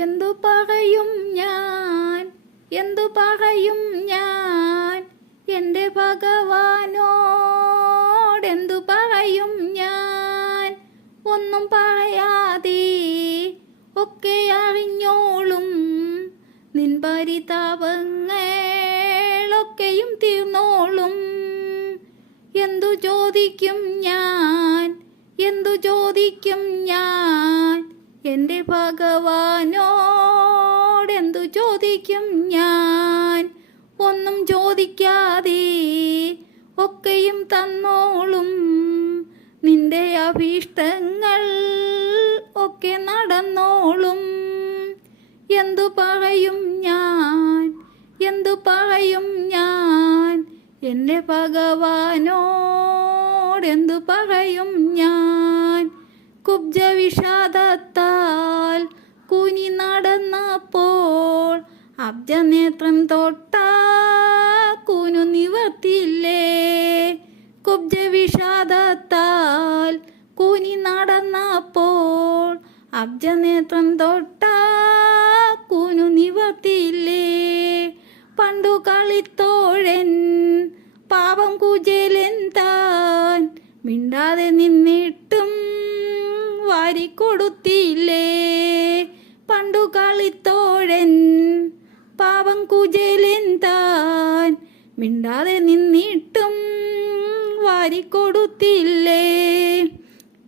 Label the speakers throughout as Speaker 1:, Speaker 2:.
Speaker 1: എന്തു പറയും ഞാൻ? എന്തു പറയും ഞാൻ? എന്റെ ഭഗവാനോടെന്തു പറയും ഞാൻ? ഒന്നും പറയാതെ ഒക്കെ അറിഞ്ഞോളും. നിൻ പരിതാപങ്ങളൊക്കെയും തീർന്നോളും. എന്തു ചോദിക്കും ഞാൻ? എന്തു ചോദിക്കും ഞാൻ? എന്റെ ഭഗവാനോടെന്തു ചോദിക്കും ഞാൻ? ഒന്നും ചോദിക്കാതെ ഒക്കെയും തന്നോളും. നിന്റെ അഭീഷ്ടങ്ങൾ ഒക്കെ നടന്നോളും. എന്തു പറയും ഞാൻ? എന്തു പറയും ഞാൻ? എന്റെ ഭഗവാനോടെന്തു പറയും ഞാൻ? കുബ്ജ വിഷാദത്താൽ കുനി നടന്നപ്പോൾ അബ്ജനേത്രം തൊട്ട കുനു നിവർത്തില്ലേ കുബ്ജ വിഷാദത്താൽ കുനി നടന്നപ്പോൾ അബ്ജനേത്രം തൊട്ട കുനു നിവർത്തില്ലേ പണ്ടു കളിത്തോഴൻ പാപം കുജേലൻ താൻ മിണ്ടാതെ നിന്നിട്ടും വാരിക്കൊടുത്തില്ലേ? പണ്ടു കളിത്തോഴൻ പാവം കുജേലൻ താൻ. മിണ്ടാതെ നിന്നിട്ടും വാരിക്കൊടുത്തില്ലേ?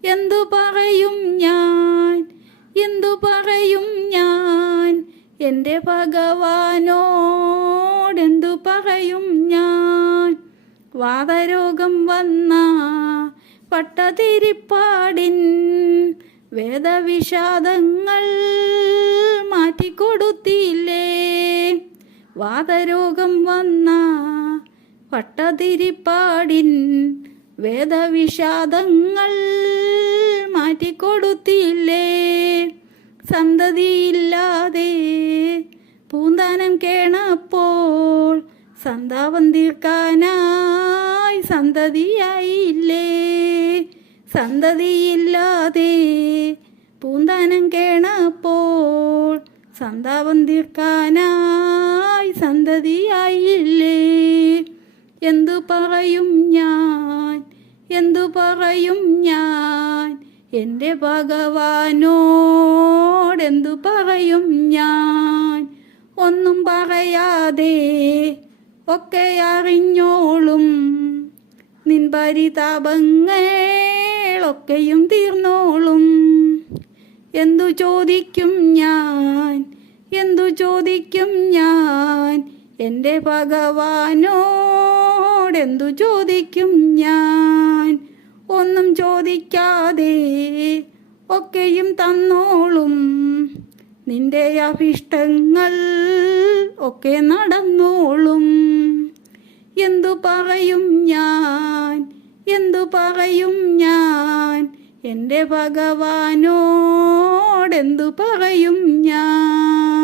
Speaker 1: എന്തു പറയും ഞാൻ? എന്തു പറയും ഞാൻ? എന്റെ ഭഗവാനോടെന്തു പറയും ഞാൻ? വാതരോഗം വന്ന പട്ടതിരിപ്പാടിൻ വേദവിഷാദങ്ങൾ വാതരോഗം വന്ന പട്ടതിരിപ്പാടിൻ വേദവിഷാദങ്ങൾ മാറ്റിക്കൊടുത്തില്ലേ? സന്തതിയില്ലാതെ പൂന്താനം കേണപ്പോൾ സന്താപം തീർക്കാനായി സന്തതിയായില്ലേ? സന്തതിയില്ലാതെ പൂന്താനം കേണപ്പോൾ സന്താപം തീർക്കാനായി സന്തതിയായില്ലേ? എന്തു പറയും ഞാൻ? എന്തു പറയും ഞാൻ? എന്റെ ഭഗവാനോടെന്തു പറയും ഞാൻ? ഒന്നും പറയാതെ ഒക്കെ അറിഞ്ഞോളും. നിൻ പരിതാപങ്ങളൊക്കെയും തീർന്നോളും. എന്തു ചോദിക്കും ഞാൻ? ചോദിക്കും ഞാൻ? എന്റെ ഭഗവാനോടെന്തു ചോദിക്കും ഞാൻ? ഒന്നും ചോദിക്കാതെ ഒക്കെയും തന്നോളും. നിന്റെ അഭിഷ്ടങ്ങൾ ഒക്കെ നടന്നോളും. എന്തു പറയും ഞാൻ? എന്തു പറയും ഞാൻ? എന്റെ ഭഗവാനോടെന്തു പറയും ഞാൻ?